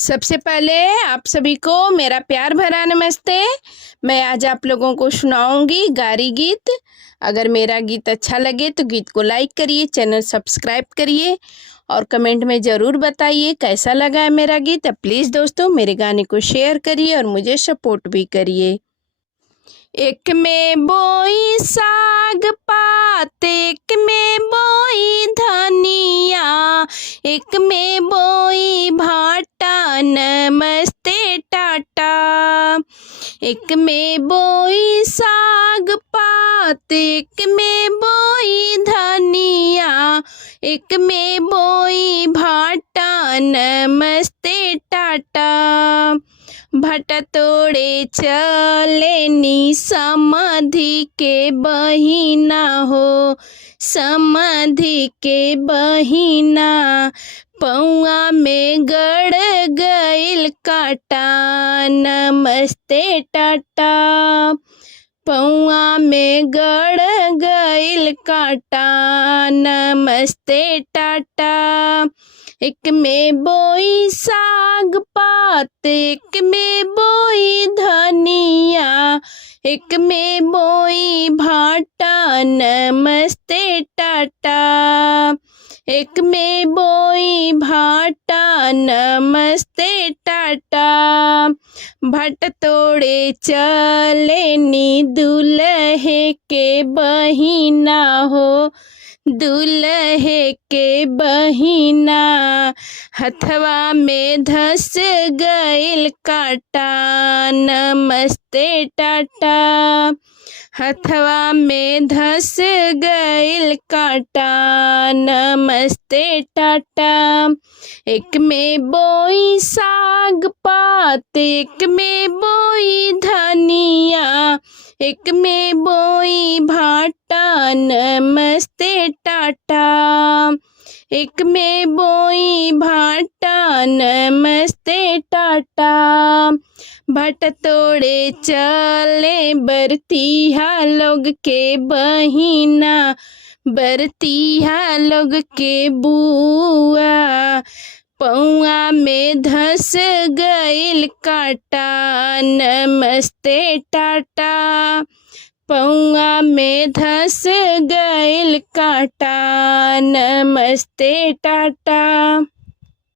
सबसे पहले आप सभी को मेरा प्यार भरा नमस्ते। मैं आज आप लोगों को सुनाऊंगी गारी गीत। अगर मेरा गीत अच्छा लगे तो गीत को लाइक करिए, चैनल सब्सक्राइब करिए और कमेंट में ज़रूर बताइए कैसा लगा है मेरा गीत। प्लीज़ दोस्तों मेरे गाने को शेयर करिए और मुझे सपोर्ट भी करिए। एक में बोई साग पात, एक में बोई धनिया, एक में बोई भाटा, नमस्ते टाटा। एक में बोई साग पात, एक में बोई धनिया, एक में बोई भाटा, नमस्ते टाटा। भट तोड़े चले नी समाधि के बहिना हो, समाधि के बहिना। पौआ में गड़ गइल काटा, नमस्ते टाटा। पौआ में गड़ गइल काटा, नमस्ते टाटा। एक में बोई साग पात, एक में बोई धनिया, एक में बोई भाटा, नमस्ते टाटा। एक में बोई भाटा, नमस्ते टाटा। भट तोड़े चले नी दूल्हे के बहिना हो, दूल्हे के बहिना। हथवा में धस गइल काटा, नमस्ते टाटा। हथवा में धस गइल काटा, नमस्ते टाटा। एक में बोई साग पात, एक में बोई धनिया, एक में बोई भाटा, नमस्ते टाटा। एक में बोई भाटा, नमस्ते टाटा। भट तोड़े चले बरतिहा लोग के बहिना, बरतिहा लोग के बुआ। पौआ में धस गइल काटा, नमस्ते टाटा। पौआ में धस गइल काटा, नमस्ते टाटा।